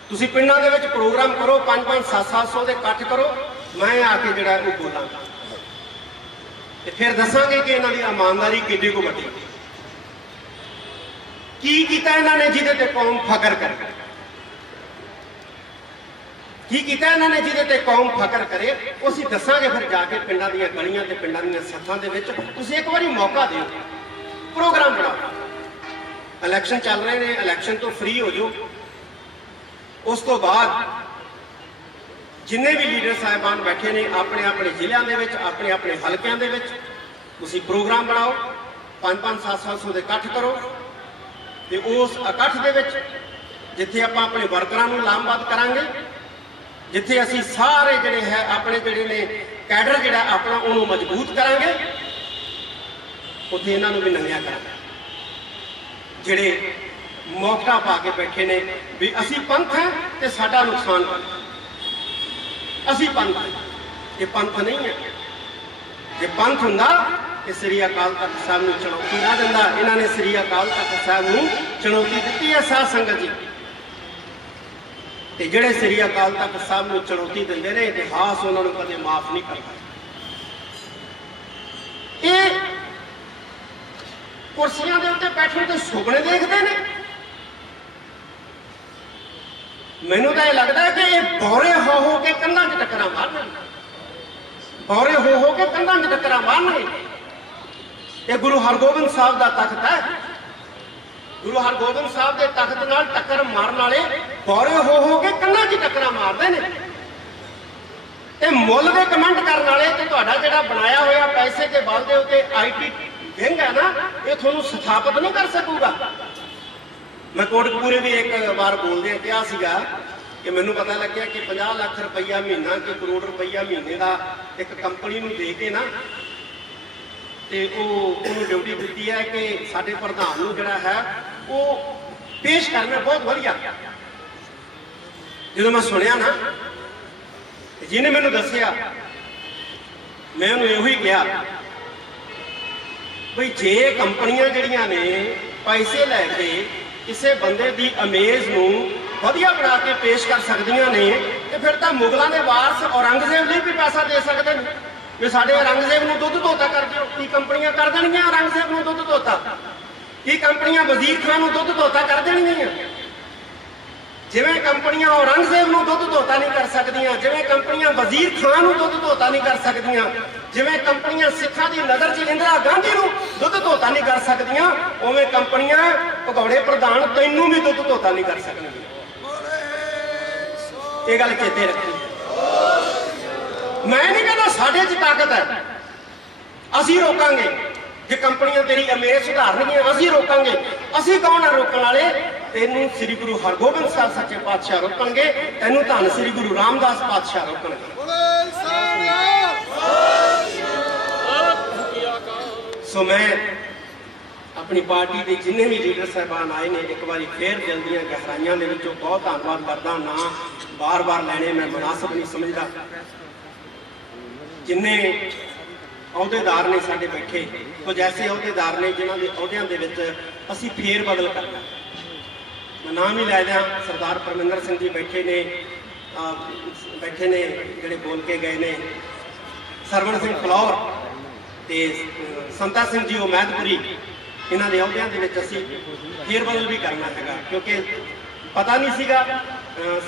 ਤੁਸੀਂ ਪਿੰਡਾਂ ਦੇ ਵਿੱਚ ਪ੍ਰੋਗਰਾਮ ਕਰੋ 5-5 7-700 ਦੇ ਇਕੱਠ ਕਰੋ। ਮੈਂ ਆ ਕੇ ਜਿਹੜਾ ਉਹ ਬੋਲਾਂਗਾ। ਤੇ ਫਿਰ ਦੱਸਾਂਗੇ ਕਿ ਇਹਨਾਂ ਦੀ ਇਮਾਨਦਾਰੀ ਕਿੰਨੀ ਕੁ ਵੱਡੀ ਕੀ ਕੀਤਾ ਇਹਨਾਂ ਨੇ ਜਿਹਦੇ ਤੇ ਕੌਮ ਫਖਰ ਕਰੇ? ਕੀ ਕੀਤਾ ਇਹਨਾਂ ਨੇ ਜਿਹਦੇ ਤੇ ਕੌਮ ਫਖਰ ਕਰੇ, ਉਹ ਅਸੀਂ ਦੱਸਾਂਗੇ ਫਿਰ ਜਾ ਕੇ ਪਿੰਡਾਂ ਦੀਆਂ ਗਲੀਆਂ ਤੇ ਪਿੰਡਾਂ ਦੀਆਂ ਸੱਥਾਂ ਦੇ ਵਿੱਚ। ਤੁਸੀਂ ਇੱਕ ਵਾਰੀ ਮੌਕਾ ਦਿਓ। ਪ੍ਰੋਗਰਾਮ ਬਣਾਓ। ਇਲੈਕਸ਼ਨ ਚੱਲ ਰਹੇ ਨੇ ਇਲੈਕਸ਼ਨ ਤੋਂ ਫ੍ਰੀ ਹੋ ਜਾਓ। ਉਸ ਤੋਂ ਬਾਅਦ ਜਿੰਨੇ ਵੀ ਲੀਡਰ ਸਾਹਿਬਾਨ ਬੈਠੇ ਨੇ, ਆਪਣੇ ਆਪਣੇ ਜ਼ਿਲ੍ਹਿਆਂ ਦੇ ਵਿੱਚ, ਆਪਣੇ ਆਪਣੇ ਹਲਕਿਆਂ ਦੇ ਵਿੱਚ, ਤੁਸੀਂ ਪ੍ਰੋਗਰਾਮ ਬਣਾਓ। 5-5 700 ਦੇ ਇਕੱਠ ਕਰੋ। ਤੇ ਉਸ ਇਕੱਠ ਦੇ ਵਿੱਚ ਜਿੱਥੇ ਆਪਾਂ ਆਪਣੇ ਵਰਕਰਾਂ ਨੂੰ ਲਾਮਬੱਧ ਕਰਾਂਗੇ ਜਿੱਥੇ ਅਸੀਂ ਸਾਰੇ ਜਿਹੜੇ ਹੈ, ਆਪਣੇ ਜਿਹੜੇ ਨੇ ਕੈਡਰ ਜਿਹੜਾ ਆਪਣਾ, ਉਹਨੂੰ ਮਜ਼ਬੂਤ ਕਰਾਂਗੇ। ਉੱਥੇ ਇਹਨਾਂ ਨੂੰ ਵੀ ਨੰਗਿਆ ਕਰਾਂਗੇ। ਜਿਹੜੇ ਮੌਕਾ ਪਾ ਕੇ ਬੈਠੇ ਨੇ ਵੀ ਅਸੀਂ ਪੰਥ ਹੈ ਤੇ ਸਾਡਾ ਨੁਕਸਾਨ ਹੈ ਅਸੀਂ ਪੰਥ ਹਾਂ। ਇਹ ਪੰਥ ਨਹੀਂ ਹੈ। ਜੇ ਪੰਥ ਹੁੰਦਾ, ਤੇ ਸ੍ਰੀ ਅਕਾਲ ਤਖਤ ਸਾਹਿਬ ਨੂੰ ਚੁਣੌਤੀ ਨਾ ਦਿੰਦਾ। ਇਹਨਾਂ ਨੇ ਸ੍ਰੀ ਅਕਾਲ ਤਖਤ ਸਾਹਿਬ ਨੂੰ ਚੁਣੌਤੀ ਦਿੱਤੀ ਹੈ, ਸਾਧ ਸੰਗਤ ਜੀ। ਤੇ ਜਿਹੜੇ ਸ੍ਰੀ ਅਕਾਲ ਤਖਤ ਸਾਹਿਬ ਨੂੰ ਚੁਣੌਤੀ ਦਿੰਦੇ ਨੇ, ਇਤਿਹਾਸ ਉਹਨਾਂ ਨੂੰ ਕਦੇ ਮਾਫ ਨਹੀਂ ਕਰਦਾ। ਇਹ ਕੁਰਸੀਆਂ ਦੇ ਉੱਤੇ ਬੈਠਣ ਤੇ ਸੁਪਨੇ ਦੇਖਦੇ ਨੇ। ਮੈਨੂੰ ਤਾਂ ਇਹ ਲੱਗਦਾ ਕਿ ਇਹ ਬੌਰੇ ਹੋ ਹੋ ਕੇ ਕੰਧਾਂ 'ਚ ਟੱਕਰਾਂ ਮਾਰਨਗੇ। ਬੌਰੇ ਹੋ ਹੋ ਕੇ ਕੰਧਾਂ 'ਚ ਟੱਕਰਾਂ ਮਾਰਨਗੇ। ਇਹ ਗੁਰੂ ਹਰਗੋਬਿੰਦ ਸਾਹਿਬ ਦਾ ਤਖਤ ਹੈ। ਗੁਰੂ ਹਰਗੋਬਿੰਦ ਸਾਹਿਬ ਦੇ ਤਖਤ ਨਾਲ ਟੱਕਰ ਮਾਰਨ ਵਾਲੇ ਬੌਰੇ ਹੋ ਹੋ ਕੇ ਕੰਧਾਂ 'ਚ ਟੱਕਰਾਂ ਮਾਰਦੇ ਨੇ। ਤੇ ਮੁੱਲ ਦੇ ਕਮੈਂਟ ਕਰਨ ਵਾਲੇ ਤੇ ਤੁਹਾਡਾ ਜਿਹੜਾ ਬਣਾਇਆ ਹੋਇਆ ਪੈਸੇ ਦੇ ਬਲ ਦੇ ਉੱਤੇ ਆਈਟੀ ਵਿੰਗ ਹੈ ਨਾ, ਇਹ ਤੁਹਾਨੂੰ ਸਥਾਪਿਤ ਨਹੀਂ ਕਰ ਸਕੂਗਾ। ਮੈਂ ਕੋਟਕਪੂਰੇ ਵੀ ਇੱਕ ਵਾਰ ਬੋਲਦੇ ਕਿਹਾ ਸੀਗਾ ਕਿ ਮੈਨੂੰ ਪਤਾ ਲੱਗਿਆ ਕਿ 50 ਲੱਖ ਰੁਪਈਆ ਮਹੀਨਾ ਕਿ ਕਰੋੜ ਰੁਪਈਆ ਮਹੀਨੇ ਦਾ ਇੱਕ ਕੰਪਨੀ ਨੂੰ ਦੇ ਕੇ ਨਾ, ਤੇ ਉਹ ਉਹਨੂੰ ਡਿਊਟੀ ਦਿੱਤੀ ਹੈ ਕਿ ਸਾਡੇ ਪ੍ਰਧਾਨ ਨੂੰ ਜਿਹੜਾ ਹੈ ਉਹ ਪੇਸ਼ ਕਰਨਾ ਬਹੁਤ ਵਧੀਆ। ਜਦੋਂ ਮੈਂ ਸੁਣਿਆ ਨਾ ਜਿਹਨੇ ਮੈਨੂੰ ਦੱਸਿਆ, ਮੈਂ ਉਹਨੂੰ ਇਹੋ ਹੀ ਕਿਹਾ ਵੀ ਜੇ ਕੰਪਨੀਆਂ ਜਿਹੜੀਆਂ ਨੇ ਪੈਸੇ ਲੈ ਕੇ ਕਿਸੇ ਬੰਦੇ ਦੀ ਅਮੇਜ਼ ਨੂੰ ਵਧੀਆ ਬਣਾ ਕੇ ਪੇਸ਼ ਕਰ ਸਕਦੀਆਂ ਨੇ, ਤੇ ਫਿਰ ਤਾਂ ਮੁਗਲਾਂ ਦੇ ਵਾਰਸ ਔਰੰਗਜ਼ੇਬ ਲਈ ਵੀ ਪੈਸਾ ਦੇ ਸਕਦੇ ਨੇ। ਵੀ ਸਾਡੇ ਔਰੰਗਜ਼ੇਬ ਨੂੰ ਦੁੱਧ ਧੋਤਾ ਕਰ ਦਿਓ, ਕੀ ਕੰਪਨੀਆਂ ਕਰ ਦੇਣਗੀਆਂ ਔਰੰਗਜ਼ੇਬ ਨੂੰ ਦੁੱਧ ਧੋਤਾ? ਕੀ ਕੰਪਨੀਆਂ ਵਜ਼ੀਰ ਖਾਨ ਨੂੰ ਦੁੱਧ ਧੋਤਾ ਕਰ ਦੇਣਗੀਆਂ? ਜਿਵੇਂ ਕੰਪਨੀਆਂ ਔਰੰਗਜ਼ੇਬ ਨੂੰ ਦੁੱਧ ਧੋਤਾ ਨਹੀਂ ਕਰ ਸਕਦੀਆਂ, ਜਿਵੇਂ ਕੰਪਨੀਆਂ ਵਜ਼ੀਰ ਖਾਨ ਨੂੰ ਦੁੱਧ ਧੋਤਾ ਨਹੀਂ ਕਰ ਸਕਦੀਆਂ, ਜਿਵੇਂ ਕੰਪਨੀਆਂ ਸਿੱਖਾਂ ਦੀ ਨਜ਼ਰ 'ਚ ਇੰਦਰਾ ਗਾਂਧੀ ਨੂੰ ਦੁੱਧ ਧੋਤਾ ਨਹੀਂ ਕਰ ਸਕਦੀਆਂ, ਉਵੇਂ ਕੰਪਨੀਆਂ ਭਗੌੜੇ ਪ੍ਰਧਾਨ ਤੈਨੂੰ ਵੀ ਦੁੱਧ ਧੋਤਾ ਨਹੀਂ ਕਰ ਸਕਣਗੀਆਂ ਇਹ ਗੱਲ ਚੇਤੇ ਰੱਖੀ। ਮੈਂ ਨਹੀਂ ਕਹਿੰਦਾ ਸਾਡੇ 'ਚ ਤਾਕਤ ਹੈ। ਅਸੀਂ ਰੋਕਾਂਗੇ। ਜੇ ਕੰਪਨੀਆਂ ਤੇਰੀ ਅਮੇਰ ਸੁਧਾਰਨਗੀਆਂ, ਅਸੀਂ ਰੋਕਾਂਗੇ। ਅਸੀਂ ਕੌਣ ਆ ਰੋਕਣ ਵਾਲੇ? ਤੈਨੂੰ ਸ੍ਰੀ ਗੁਰੂ ਹਰਗੋਬਿੰਦ ਸਾਹਿਬ ਸੱਚੇ ਪਾਤਸ਼ਾਹ ਰੋਕਣਗੇ। ਤੈਨੂੰ ਧੰਨ ਸ੍ਰੀ ਗੁਰੂ ਰਾਮਦਾਸ ਪਾਤਸ਼ਾਹ ਰੋਕਣਗੇ। ਸੋ ਮੈਂ ਆਪਣੀ ਪਾਰਟੀ ਦੇ ਜਿੰਨੇ ਵੀ ਲੀਡਰ ਸਾਹਿਬਾਨ ਆਏ ਨੇ, ਇੱਕ ਵਾਰੀ ਫੇਰ ਦਿਲ ਦੀਆਂ ਗਹਿਰਾਈਆਂ ਦੇ ਵਿੱਚੋਂ ਬਹੁਤ ਧੰਨਵਾਦ ਕਰਦਾ ਨਾ ਬਾਰ-ਬਾਰ ਲੈਣੇ, ਮੈਂ ਮੁਨਾਸਬ ਨਹੀਂ ਸਮਝਦਾ। ਜਿੰਨੇ ਅਹੁਦੇਦਾਰ ਨੇ ਸਾਡੇ ਬੈਠੇ। ਕੁਝ ਐਸੇ ਅਹੁਦੇਦਾਰ ਨੇ ਜਿਨ੍ਹਾਂ ਦੇ ਅਹੁਦਿਆਂ ਦੇ ਵਿੱਚ ਅਸੀਂ ਫੇਰ ਬਦਲ ਕਰਨਾ ਮੈਂ ਨਾਮ ਹੀ ਲੈ ਦਿਆਂ ਸਰਦਾਰ ਪਰਮਿੰਦਰ ਸਿੰਘ ਜੀ ਬੈਠੇ ਨੇ ਬੈਠੇ ਨੇ, ਜਿਹੜੇ ਬੋਲ ਕੇ ਗਏ ਨੇ। ਸਰਵਣ ਸਿੰਘ ਫਲੌਰ ਤੇ ਸੰਤਾ ਸਿੰਘ ਜੀ ਉਮੈਦਪੁਰੀ, ਇਹਨਾਂ ਦੇ ਅਹੁਦਿਆਂ ਦੇ ਵਿੱਚ ਅਸੀਂ ਫੇਰ ਬਦਲ ਵੀ ਕਰਨਾ ਹੈਗਾ। ਕਿਉਂਕਿ ਪਤਾ ਨਹੀਂ ਸੀਗਾ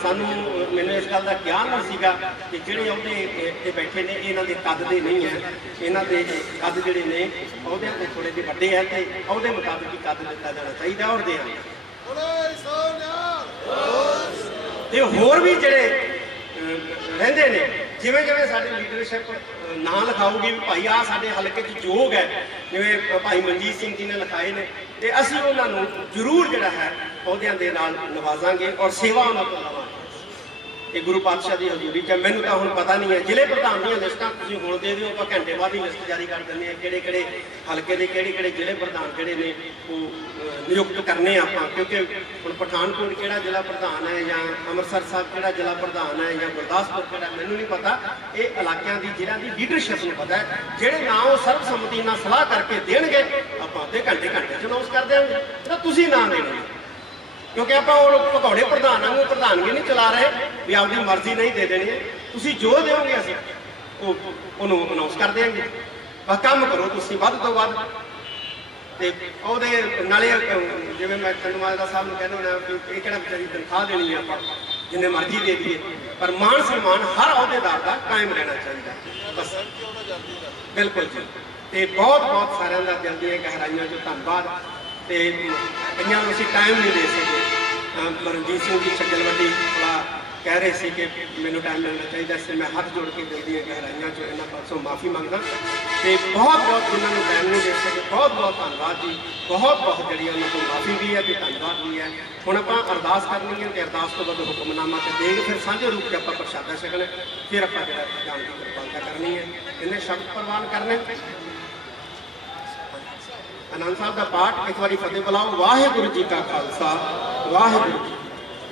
ਸਾਨੂੰ ਮੈਨੂੰ ਇਸ ਗੱਲ ਦਾ ਗਿਆਨ ਨਹੀਂ ਸੀਗਾ ਕਿ ਜਿਹੜੇ ਉਹਦੇ ਇਹ- ਬੈਠੇ ਨੇ ਇਹਨਾਂ ਦੇ ਕੱਦ ਦੇ ਨਹੀਂ ਹੈ ਇਹਨਾਂ ਦੇ ਕੱਦ ਜਿਹੜੇ ਨੇ, ਉਹਦੇ ਦੇ ਥੋੜੇ ਜਿਹੇ ਵੱਡੇ ਹੈ ਤੇ ਉਹਦੇ ਮੁਤਾਬਕ ਹੀ ਕੱਦ ਦਿੱਤਾ ਜਾਣਾ ਚਾਹੀਦਾ ਔਰ ਦੇ ਤੇ ਹੋਰ ਵੀ ਜਿਹੜੇ ਰਹਿੰਦੇ ਨੇ, ਜਿਵੇਂ ਜਿਵੇਂ ਸਾਡੀ ਲੀਡਰਸ਼ਿਪ ਨਾਂ ਲਿਖਾਊਗੀ ਵੀ ਭਾਈ ਆ ਸਾਡੇ ਹਲਕੇ 'ਚ ਯੋਗ ਹੈ। ਜਿਵੇਂ ਭਾਈ ਮਨਜੀਤ ਸਿੰਘ ਜੀ ਨੇ ਲਿਖਾਏ ਨੇ। ਤੇ ਅਸੀਂ ਉਹਨਾਂ ਨੂੰ ਜ਼ਰੂਰ ਜਿਹੜਾ ਹੈ ਅਹੁਦਿਆਂ ਦੇ ਨਾਲ ਨਵਾਜ਼ਾਂਗੇ ਔਰ ਸੇਵਾ ਉਹਨਾਂ ਤੋਂ ਲਵਾਂਗੇ ਇਹ ਗੁਰੂ ਪਾਤਸ਼ਾਹ ਦੀ ਹਜ਼ੂਰੀ 'ਚ ਹੈ। ਮੈਨੂੰ ਤਾਂ ਹੁਣ ਪਤਾ ਨਹੀਂ ਹੈ। ਜ਼ਿਲ੍ਹੇ ਪ੍ਰਧਾਨ ਦੀਆਂ ਲਿਸਟਾਂ ਤੁਸੀਂ ਹੁਣ ਦੇ ਦਿਓ, ਆਪਾਂ ਘੰਟੇ ਬਾਅਦ ਹੀ ਲਿਸਟ ਜਾਰੀ ਕਰ ਦਿੰਦੇ ਆ ਕਿਹੜੇ ਕਿਹੜੇ ਹਲਕੇ ਦੇ, ਕਿਹੜੇ ਕਿਹੜੇ ਜ਼ਿਲ੍ਹੇ ਪ੍ਰਧਾਨ ਜਿਹੜੇ ਨੇ ਉਹ ਨਿਯੁਕਤ ਕਰਨੇ ਆਪਾਂ। ਕਿਉਂਕਿ ਹੁਣ ਪਠਾਨਕੋਟ ਕਿਹੜਾ ਜ਼ਿਲ੍ਹਾ ਪ੍ਰਧਾਨ ਹੈ ਜਾਂ ਅੰਮ੍ਰਿਤਸਰ ਸਾਹਿਬ ਕਿਹੜਾ ਜ਼ਿਲ੍ਹਾ ਪ੍ਰਧਾਨ ਹੈ ਜਾਂ ਗੁਰਦਾਸਪੁਰ ਕਿਹੜਾ, ਮੈਨੂੰ ਨਹੀਂ ਪਤਾ। ਇਹ ਇਲਾਕਿਆਂ ਦੀ, ਜ਼ਿਲ੍ਹਿਆਂ ਦੀ ਲੀਡਰਸ਼ਿਪ ਨੂੰ ਪਤਾ ਹੈ। ਜਿਹੜੇ ਨਾਂ ਉਹ ਸਰਬਸੰਮਤੀ ਨਾਲ ਸਲਾਹ ਕਰਕੇ ਦੇਣਗੇ, ਆਪਾਂ ਅੱਧੇ ਘੰਟੇ ਘੰਟੇ ਚ ਅਨਾਉਂਸ ਕਰ ਦਿਆਂਗੇ। ਤਾਂ ਤੁਸੀਂ ਨਾ ਦੇਣੇ। ਕਿਉਂਕਿ ਆਪਾਂ ਉਹ ਭਗੌੜੇ ਪ੍ਰਧਾਨਾਂ ਨੂੰ ਪ੍ਰਧਾਨਗੀ ਨਹੀਂ ਚਲਾ ਰਹੇ, ਵੀ ਆਪਦੀ ਮਰਜ਼ੀ ਨਹੀਂ ਦੇ ਦੇਣੀ ਹੈ। ਤੁਸੀਂ ਜੋ ਦਿਓਗੇ ਅਸੀਂ, ਉਹ ਉਹਨੂੰ ਅਨਾਉਂਸ ਕਰ ਦੇਵਾਂਗੇ ਬਸ ਕੰਮ ਕਰੋ ਤੁਸੀਂ ਵੱਧ ਤੋਂ ਵੱਧ। ਤੇ ਉਹਦੇ ਨਾਲੇ, ਜਿਵੇਂ ਮੈਂ ਚੰਦਮਾਜਰਾ ਸਾਹਿਬ ਨੂੰ ਕਹਿੰਦਾ ਹੁੰਦਾ ਕਿ ਇਹ ਕਿਹੜਾ ਵਿਚਾਰੀ ਤਨਖਾਹ ਦੇਣੀ ਹੈ ਆਪਾਂ, ਜਿੰਨੇ ਮਰਜ਼ੀ ਦੇ ਦਈਏ। ਪਰ ਮਾਨ ਸਨਮਾਨ ਹਰ ਅਹੁਦੇਦਾਰ ਦਾ ਕਾਇਮ ਰਹਿਣਾ ਚਾਹੀਦਾ। ਬਸ। ਬਿਲਕੁਲ ਜੀ। ਤੇ ਬਹੁਤ ਬਹੁਤ ਸਾਰਿਆਂ ਦਾ ਦਿਲ ਦੀਆਂ ਗਹਿਰਾਈਆਂ 'ਚੋਂ ਧੰਨਵਾਦ। ਤੇ ਕਈਆਂ ਨੂੰ ਅਸੀਂ ਟਾਈਮ ਨਹੀਂ ਦੇ ਸਕਦੇ। ਮਨਜੀਤ ਸਿੰਘ ਜੀ ਛੱਜਲਵੱਡੀ ਥੋੜਾ ਕਹਿ ਰਹੇ ਸੀ ਕਿ ਮੈਨੂੰ ਟਾਈਮ ਮਿਲਣਾ ਚਾਹੀਦਾ ਇਸ ਲਈ ਮੈਂ ਹੱਥ ਜੋੜ ਕੇ ਦਿਲ ਦੀਆਂ ਗਹਿਰਾਈਆਂ ਚੋਂ ਇਹਨਾਂ ਪਾਸੋਂ ਮਾਫੀ ਮੰਗਦਾ। ਤੇ ਬਹੁਤ ਬਹੁਤ ਉਹਨਾਂ ਨੂੰ ਟਾਈਮ ਨਹੀਂ ਦੇ ਸਕੇ, ਬਹੁਤ ਬਹੁਤ ਧੰਨਵਾਦ ਜੀ। ਬਹੁਤ ਬਹੁਤ ਜਿਹੜੀ ਉਹਨਾਂ ਤੋਂ ਮਾਫੀ ਵੀ ਹੈ ਤੇ ਧੰਨਵਾਦ ਵੀ ਹੈ। ਹੁਣ ਆਪਾਂ ਅਰਦਾਸ ਕਰਨੀ ਹੈ ਤੇ ਅਰਦਾਸ ਤੋਂ ਬਾਅਦ ਹੁਕਮਨਾਮਾ ਤੇ ਦੇਗ ਫਿਰ ਸਾਂਝੇ ਰੂਪ 'ਤੇ ਆਪਾਂ ਪ੍ਰਸ਼ਾਦਾ ਛਕਣਾ, ਫਿਰ ਆਪਾਂ ਜਿਹੜਾ ਜਾਣ ਦੀ ਕਿਰਪਾਲਤਾ ਕਰਨੀ ਹੈ। ਇਹਨੇ ਸ਼ਬਦ ਪ੍ਰਵਾਨ ਕਰਨੇ। ਆਨੰਦ ਸਾਹਿਬ ਦਾ ਪਾਠ, ਇੱਕ ਵਾਰੀ ਫਤਿਹ ਬੁਲਾਓ। ਵਾਹਿਗੁਰੂ ਜੀ ਕਾ ਖਾਲਸਾ। ਵਾਹਿਗੁਰੂ ਜੀ